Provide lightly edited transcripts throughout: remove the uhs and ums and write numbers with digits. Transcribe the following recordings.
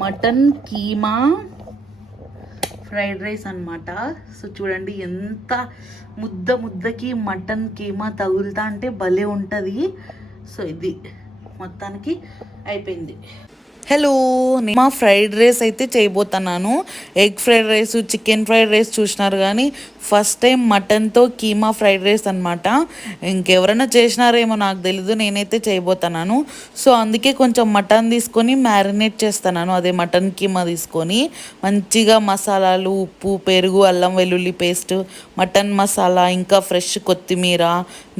Mutton keema fried rice అన్నమాట. So చూడండి ఎంత ముద్దకి మటన్ కీమా తగులుతా అంటే భలే ఉంటుంది. సో ఇది మొత్తానికి అయిపోయింది. హలో, మా ఫ్రైడ్ రైస్ అయితే చేయబోతున్నాను. Egg fried rice, chicken fried rice చూసినారు కానీ ఫస్ట్ టైం మటన్తో కీమా ఫ్రైడ్ రైస్ అనమాట. ఇంకెవరైనా చేసినారేమో నాకు తెలీదు, నేనైతే చేయబోతున్నాను. సో అందుకే కొంచెం మటన్ తీసుకొని మ్యారినేట్ చేస్తున్నాను. అదే మటన్ కీమా తీసుకొని మంచిగా మసాలాలు, ఉప్పు, పెరుగు, అల్లం వెల్లుల్లి పేస్ట్, మటన్ మసాలా, ఇంకా ఫ్రెష్ కొత్తిమీర,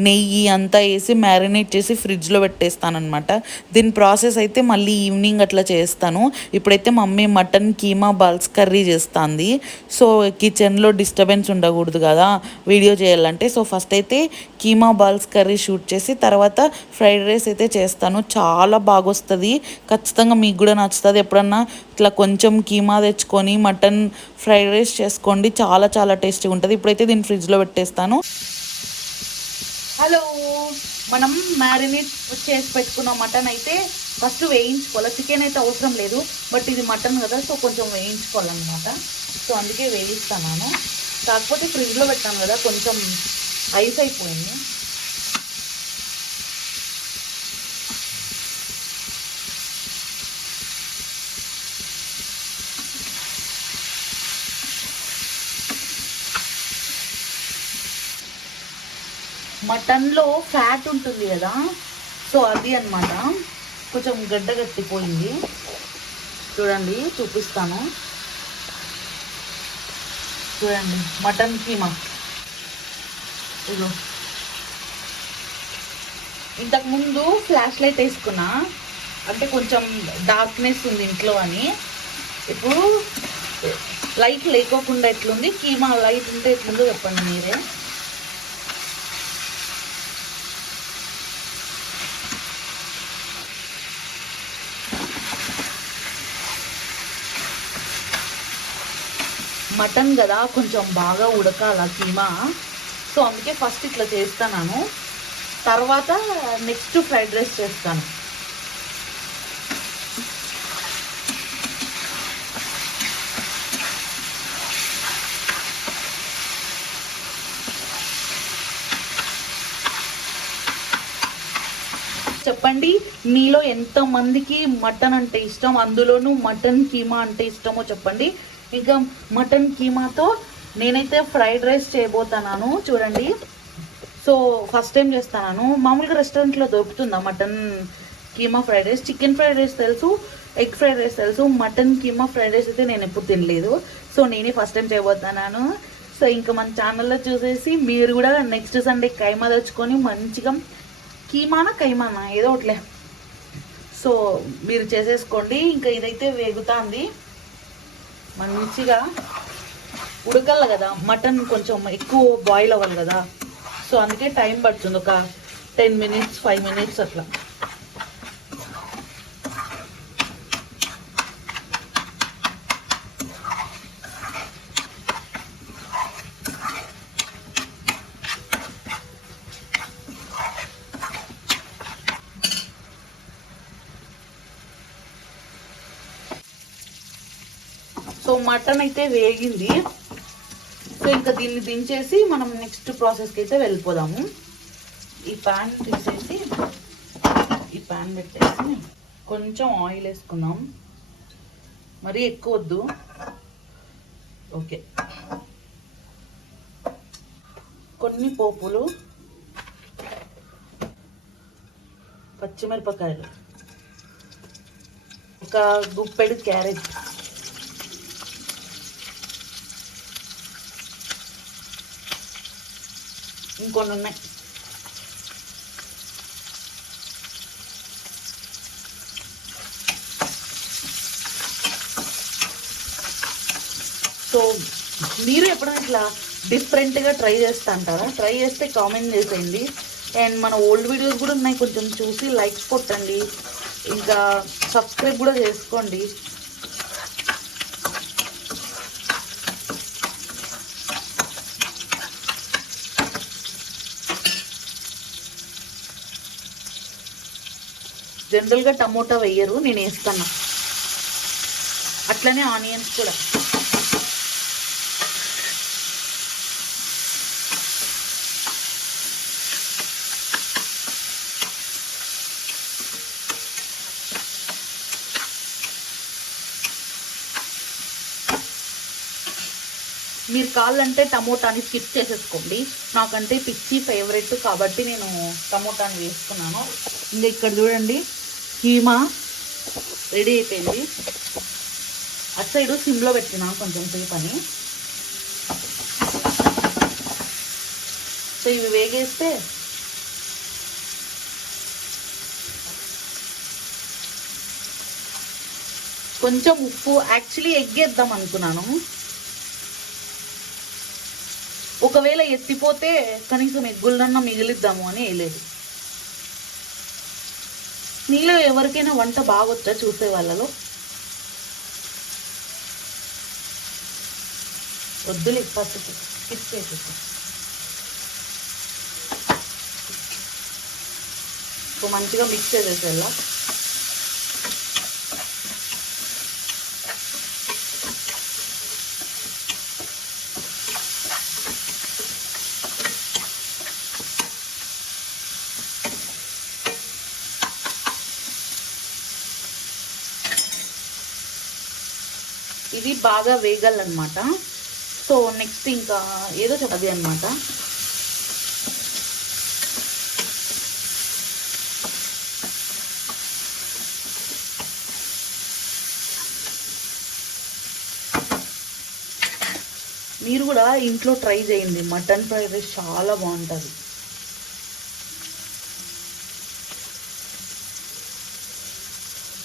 నెయ్యి అంతా వేసి మ్యారినేట్ చేసి ఫ్రిడ్జ్లో పెట్టేస్తానమాట. దీని ప్రాసెస్ అయితే మళ్ళీ ఈవినింగ్ అట్లా చేస్తాను. ఇప్పుడైతే mummy mutton keema balls curry చేస్తుంది. సో కిచెన్లో డిస్టర్బెన్స్ ఉండకూడదు కదా వీడియో చేయాలంటే. సో ఫస్ట్ అయితే కీమా బాల్స్ కర్రీ షూట్ చేసి తర్వాత ఫ్రైడ్ రైస్ అయితే చేస్తాను. చాలా బాగా వస్తుంది, ఖచ్చితంగా మీకు కూడా నచ్చుతుంది. ఎప్పుడన్నా ఇట్లా కొంచెం కీమా తెచ్చుకొని మటన్ ఫ్రైడ్ రైస్ చేసుకోండి, చాలా చాలా టేస్టీగా ఉంటుంది. ఇప్పుడైతే దీన్ని ఫ్రిడ్జ్లో పెట్టేస్తాను. హలో, మనం మ్యారినేట్ చేసి పెట్టుకున్న మటన్ అయితే ఫస్ట్ వేయించుకోవాలి. చికెన్ అయితే అవసరం లేదు, బట్ ఇది మటన్ కదా, సో కొంచెం వేయించుకోవాలన్నమాట. సో అందుకే వేయిస్తాను. కాకపోతే ఫ్రిడ్జ్లో పెట్టాను కదా, కొంచెం ఐస్ అయిపోయింది. మటన్లో ఫ్యాట్ ఉంటుంది కదా, సో అది అన్నమాట. కొంచెం గడ్డ కట్టిపోయింది. చూడండి, చూపిస్తాను. చూడండి మటన్ కీమా. ఇదిగో ఇంతకుముందు ఫ్లాష్ లైట్ వేసుకున్నా, అంటే కొంచెం డార్క్నెస్ ఉంది ఇంట్లో అని. ఇప్పుడు లైట్ లేకోకుండా ఎట్లుంది, కీమా లైట్ ఉంటే ఎట్లుందో చెప్పండి మీరే. మటన్ కదా, కొంచెం బాగా ఉడకాల కీమా. సో అందుకే ఫస్ట్ ఇట్లా చేస్తాను, తర్వాత నెక్స్ట్ ఫ్రైడ్ రైస్ చేస్తాను. చెప్పండి, మీలో ఎంతమందికి మటన్ అంటే ఇష్టం, అందులోనూ మటన్ కీమా అంటే ఇష్టమో చెప్పండి. ఇంకా మటన్ కీమాతో నేనైతే ఫ్రైడ్ రైస్ చేయబోతున్నాను. చూడండి, సో ఫస్ట్ టైం చేస్తాను. మామూలుగా రెస్టారెంట్లో దొరుకుతుందా mutton keema fried rice? Chicken fried rice తెలుసు, ఎగ్ ఫ్రైడ్ రైస్ తెలుసు, మటన్ కీమా ఫ్రైడ్ రైస్ అయితే నేను ఎప్పుడు తినలేదు. సో నేనే ఫస్ట్ టైం చేయబోతున్నాను. సో ఇంకా మన ఛానల్లో చూసేసి మీరు కూడా నెక్స్ట్ సండే కైమా తెచ్చుకొని మంచిగా కైమానా ఏదో ఒకట్లే, సో మీరు చేసేసుకోండి. ఇంకా ఇదైతే వేగుతుంది, మంచిగా ఉడకాలి కదా మటన్, కొంచెం ఎక్కువ బాయిల్ అవ్వాలి కదా. సో అందుకే టైం పడుతుంది, ఒక 10 minutes 5 minutes అట్లా. సో మటన్ అయితే వేగింది. సో ఇంకా దీన్ని దించేసి మనం నెక్స్ట్ ప్రాసెస్కి అయితే వెళ్ళిపోదాము. ఈ ప్యాన్ తీసేసి ఈ ప్యాన్ పెట్టేసి కొంచెం ఆయిల్ వేసుకుందాం, మరీ ఎక్కువ వద్దు. ఓకే, కొన్ని పోపులు, పచ్చిమిరపకాయలు, ఒక గుప్పెడు క్యారెట్, ఇంకొన్ని ఉన్నాయి. సో మీరు ఎప్పుడైనా ఇట్లా డిఫరెంట్గా ట్రై చేస్తా అంటారా? ట్రై చేస్తే కామెంట్ చేసేయండి. అండ్ మన ఓల్డ్ వీడియోస్ కూడా ఉన్నాయి, కొంచెం చూసి లైక్స్ కొట్టండి, ఇంకా సబ్స్క్రైబ్ కూడా చేసుకోండి. జనరల్గా టమోటా వేయరు, నేను వేస్తాను. అట్లనే ఆనియన్స్ కూడా. మీరు కావాలంటే టమోటాని స్కిప్ చేసేసుకోండి. నాకంటే పిచ్చి ఫేవరెట్ కాబట్టి నేను టమోటాని వేసుకున్నాను. ఇంకా ఇక్కడ చూడండి కీమా రెడీ అయిపోయింది. అటు సైడు సిమ్లో పెట్టినా కొంచెం సేపు అని. సో ఇవి వేగేస్తే కొంచెం ఉప్పు, యాక్చువల్లీ ఎగ్ వేద్దాం అనుకున్నాను. ఒకవేళ ఎత్తిపోతే కనీసం ఎగ్గులన్నా మిగిలిద్దాము అని వేయలేదు. మీలో ఎవరికైనా వంట బాగొచ్చా చూసే వాళ్ళలో? వద్దులే పసుపు స్కిప్ చేసేసి. మంచిగా మిక్స్ చేసేసేలా. ఇది బాగా వేగాలన్నమాట. సో నెక్స్ట్ ఇంకా ఏదో చెప్పది అనమాట. మీరు కూడా ఇంట్లో ట్రై చేయండి, మటన్ ఫ్రైడ్ రైస్ చాలా బాగుంటుంది.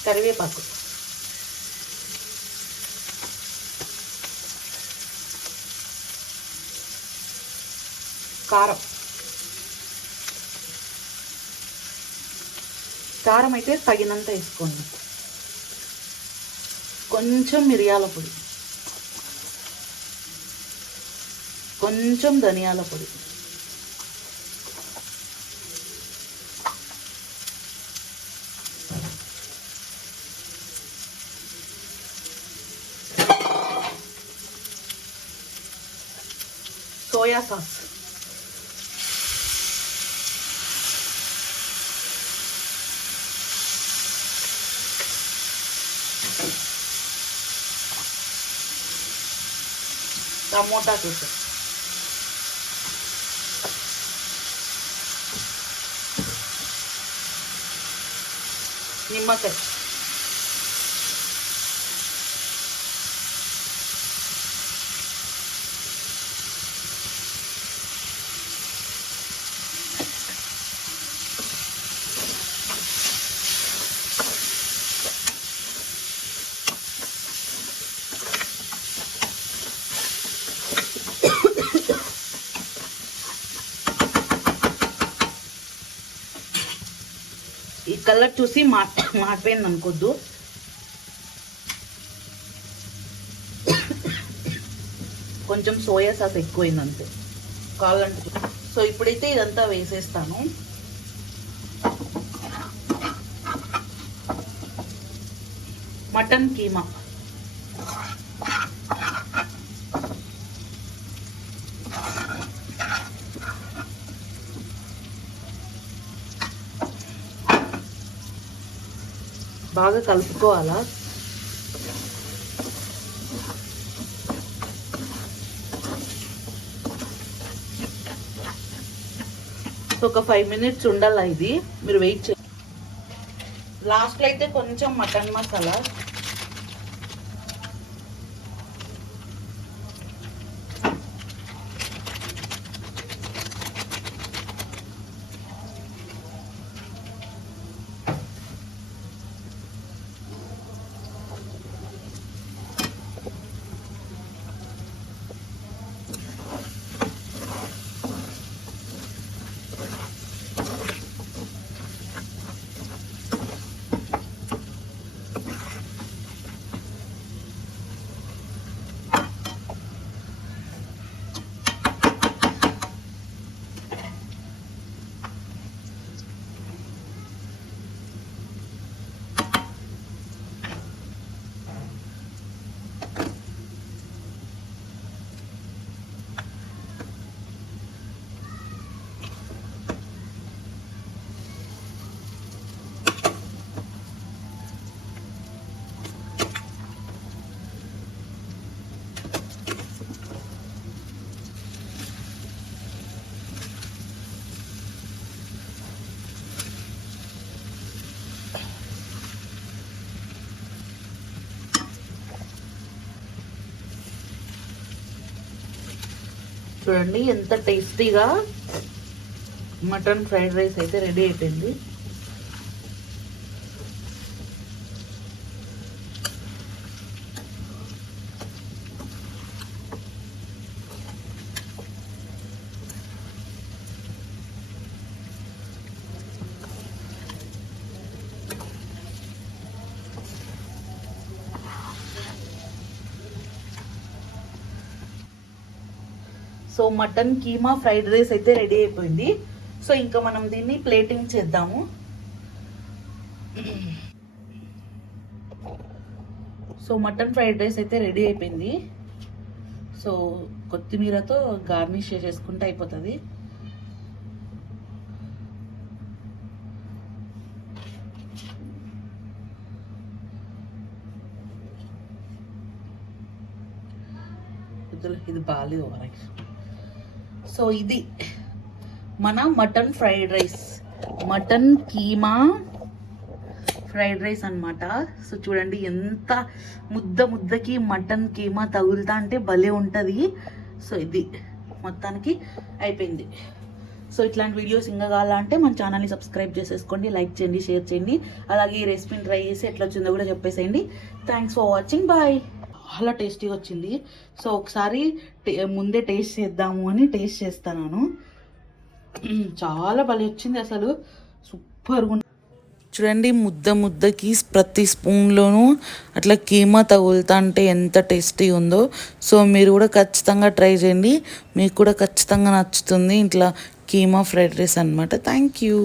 కరివేపాకు, కారం, కారం అయితే తగినంత వేసుకోండి. కొంచెం మిరియాల పొడి, కొంచెం ధనియాల పొడి, సోయా సాస్, టమోటా కూర, నిమ్మకాయ, ఈ కలర్ చూసి మారిపోయింది అనుకోద్దు. కొంచెం సోయా సాస్ ఎక్కువైంది అంతే కావాలంటే. సో ఇప్పుడైతే ఇదంతా వేసేస్తాను. మటన్ కీమా, బాగా కలుపుకోవాలా. ఒక 5 minutes ఉండాలా ఇది, మీరు వెయిట్ చేయండి. లాస్ట్లో అయితే కొంచెం మటన్ మసాలా, చూడండి ఎంత టేస్టీగా మటన్ ఫ్రైడ్ రైస్ అయితే రెడీ అయిపోయింది. So mutton keema fried rice అయితే రెడీ అయిపోయింది. సో ఇంకా మనం దీన్ని ప్లేటింగ్ చేద్దాము. సో మటన్ ఫ్రైడ్ రైస్ అయితే రెడీ అయిపోయింది. సో కొత్తిమీరతో గార్నిష్ చేసేసుకుంటే అయిపోతుంది. ఇది బాగాలేదు. సో ఇది మన mutton fried rice, mutton keema fried rice అన్నమాట. సో చూడండి ఎంత ముద్దకి మటన్ కీమా తగులుతా అంటే భలే ఉంటుంది. సో ఇది మొత్తానికి అయిపోయింది. సో ఇట్లాంటి వీడియోస్ ఇంకా కావాలంటే మన ఛానల్ని సబ్స్క్రైబ్ చేసేసుకోండి, లైక్ చేయండి, షేర్ చేయండి. అలాగే ఈ రెసిపీని ట్రై చేసి ఎట్లా వచ్చిందో కూడా చెప్పేసేయండి. Thanks for watching, bye. చాలా టేస్టీగా వచ్చింది. సో ఒకసారి ముందే టేస్ట్ చేద్దాము అని టేస్ట్ చేస్తాను. చాలా భలే వచ్చింది, అసలు సూపర్గా. చూడండి ముద్దకి ప్రతి స్పూన్లోనూ అట్లా కీమా తగులుతా అంటే ఎంత టేస్టీ ఉందో. సో మీరు కూడా ఖచ్చితంగా ట్రై చేయండి, మీకు కూడా ఖచ్చితంగా నచ్చుతుంది. ఇట్లా కీమా ఫ్రైడ్ రైస్ అనమాట. Thank you.